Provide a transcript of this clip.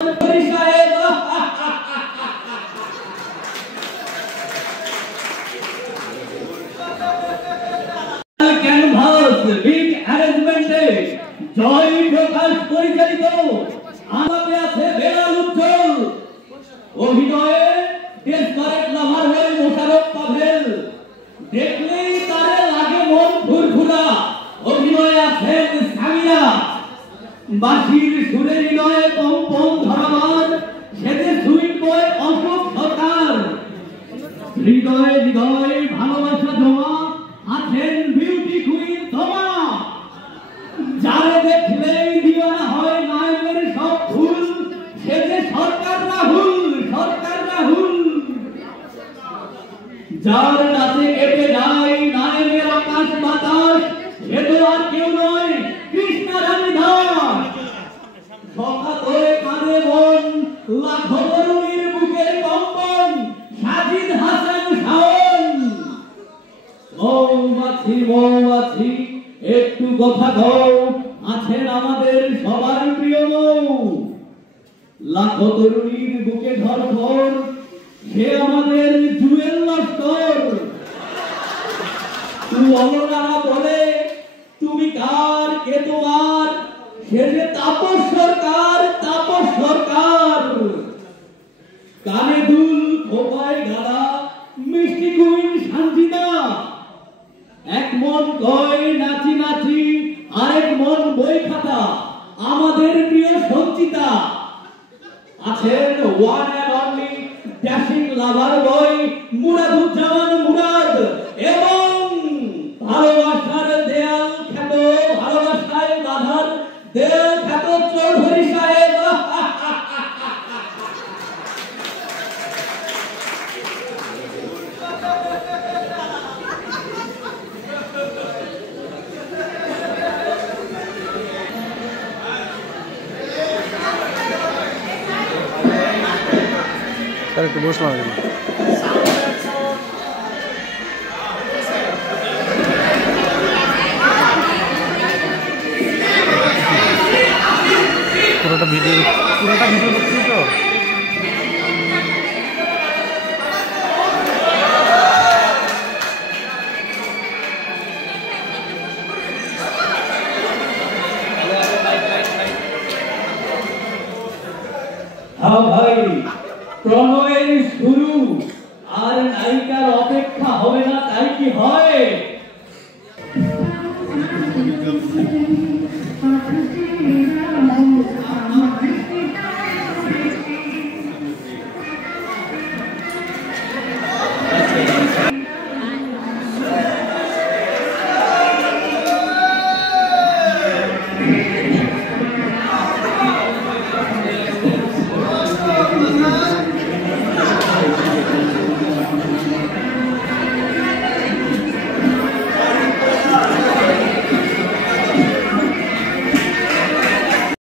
জয় প্রকাশ পরিচালিত আমাদের আছে বেলাল উজ্জ্বল, অভিনয়ে ডেসপারেট লাভার হয়ে মোশাররফ পাভেল, দেখলেই তারে লাগে মন ফুরফুরা। অভিনয়ে আছেন সামিরা, বাঁশির সুরে হৃদয়ে কম্পন ধরাবার সেজে সুইট বয় অশোক সরকার, হৃদয়ে হৃদয়ে ভালোবাসা জমা আছেন বিউটি কুইন তোমা, যারে দেখলেই দিওয়ানা হয় নায়কের সব ফুল সেজে সরকার রাহুল, সরকার রাহুল, যার নাচে কেটে যায় নায়কের আকাশ বাতাস সে তো আর কেউ নয় কৃষ্ণা রানী দাস। সখা করে কাঁদে মন লাখো তরুণীর বুকের কম্পন সাজিদ হাসান শাওন। মৌমাছি মৌমাছি একটু কথা কও, আছেন আমাদের সবার প্রিয় মৌ, লাখো তরুণীর বুকে ধরফর সে আমাদের জুয়েল লস্কর। তুলনা বলে তুমি কার কে তোমার সে যে তাপস সরকার, তাপস সরকার, কানে দুল খোপায় গালা মিষ্টি কুইন সানজিদা, এক মন কয় নাচি নাচি আরেক মন বই খাতা আমাদের প্রিয় সঞ্চিতা। আছেন ওয়ান এন্ড অনলি ড্যাশিং লাভার বয় মুরাদুজ্জামান মুরাদ, এবং ভালোবাসার দেয়াল খ্যাত, ভালোবাসায় বাধার দেয়াল খ্যাত চৌধুরী সাহেব। একটু বসলাম পুরোটা ভিডিও করছি তো। হ্যাঁ ভাই, প্রণয়ের শুরু আর নায়িকার অপেক্ষা হবে না তাই কি হয়?